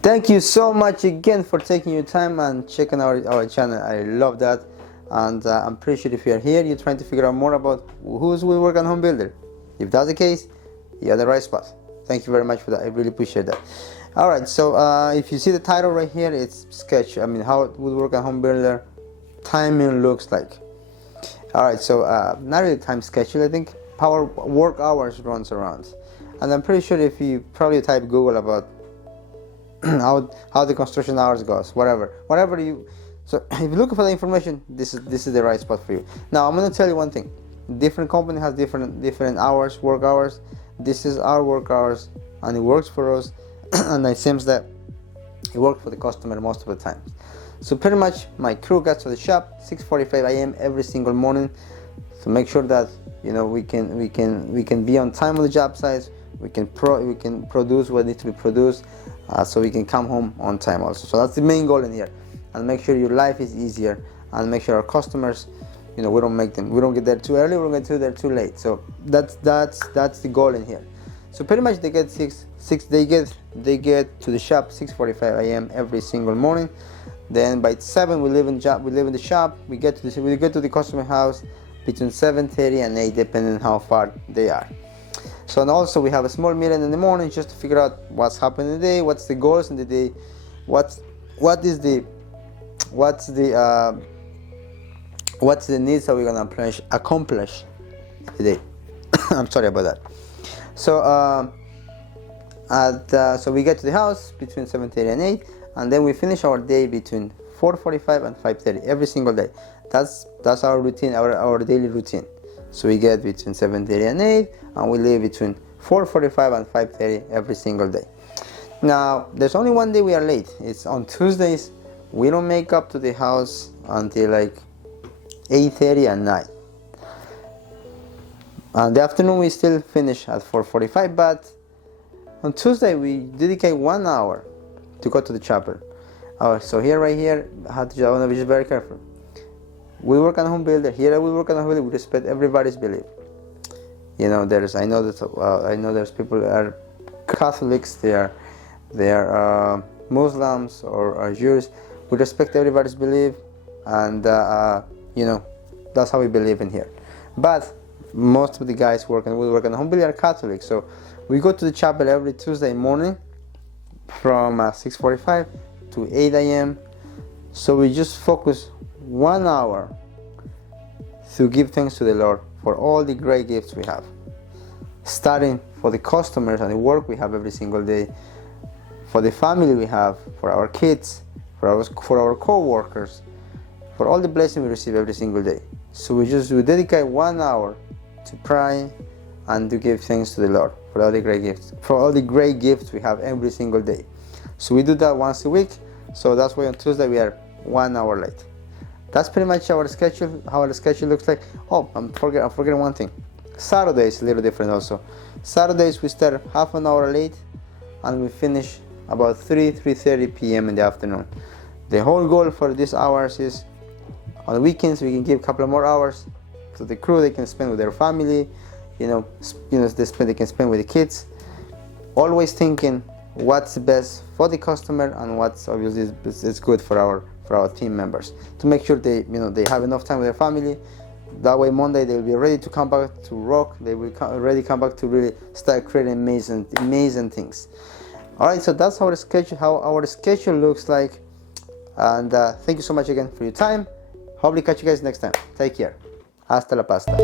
Thank you so much again for taking your time and checking our channel. I love that. And I'm pretty sure if you're here, you're trying to figure out more about who's will work on Home Builder. If that's the case, you're at the right spot. Thank you very much for that. I really appreciate that. Alright, so if you see the title right here, it's sketch. I mean, how it would work on Home Builder timing looks like. Alright, so not really time schedule, I think power work hours runs around. And I'm pretty sure if you probably type Google about how the construction hours goes, whatever you, so if you're looking for the information, this is the right spot for you. Now I'm going to tell you one thing. Different company has different hours, work hours. This is our work hours and it works for us and it seems that it worked for the customer most of the time. So pretty much my crew gets to the shop 6:45 a.m. every single morning to make sure that we can be on time on the job sites. We can produce what needs to be produced, so we can come home on time also. So that's the main goal in here, and make sure your life is easier, and make sure our customers, we don't get there too early, we don't get there too late. So that's the goal in here. So pretty much they get they get to the shop 6:45 a.m. every single morning. Then by 7 we live in the shop. We get to the customer house between 7:30 and 8, depending on how far they are. So, and also we have a small meeting in the morning just to figure out what's happening in the day, what's the goals in the day, what's the needs that we're gonna accomplish today. I'm sorry about that. So so we get to the house between 7:30 and 8, and then we finish our day between 4:45 and 5:30 every single day. That's our routine, our daily routine. So we get between 7:30 and 8, and we leave between 4:45 and 5:30 every single day. Now there's only one day we are late. It's on Tuesdays. We don't make up to the house until like 8:30 at night. And the afternoon we still finish at 4:45, but on Tuesday we dedicate 1 hour to go to the chapel. So right here, I want to be just very careful. We work on Home Builder. Here we work on Home Builder. We respect everybody's belief. I know there's people that are Catholics. They are Muslims or Jews. We respect everybody's belief, and that's how we believe in here. But most of the guys we work on Home Builder are Catholic. So we go to the chapel every Tuesday morning from 6:45 to 8 a.m. So we just focus 1 hour to give thanks to the Lord for all the great gifts we have, starting for the customers and the work we have every single day, for the family we have, for our kids, for our co-workers, for all the blessings we receive every single day. So we dedicate 1 hour to pray and to give thanks to the Lord for all the great gifts we have every single day. So we do that once a week. So that's why on Tuesday we are 1 hour late. That's pretty much our schedule, how our schedule looks like. Oh, I'm forgetting one thing. Saturday is a little different also. Saturdays we start half an hour late and we finish about 3:30 p.m. in the afternoon. The whole goal for these hours is on the weekends we can give a couple of more hours to the crew. They can spend with their family, they can spend with the kids. Always thinking what's the best for the customer and what's obviously is good for our team members, to make sure they have enough time with their family. That way Monday they'll be ready to come back to rock. They will ready come back to really start creating amazing things. Alright, so that's how our schedule looks like. And thank you so much again for your time. Hopefully catch you guys next time. Take care. Hasta la pasta.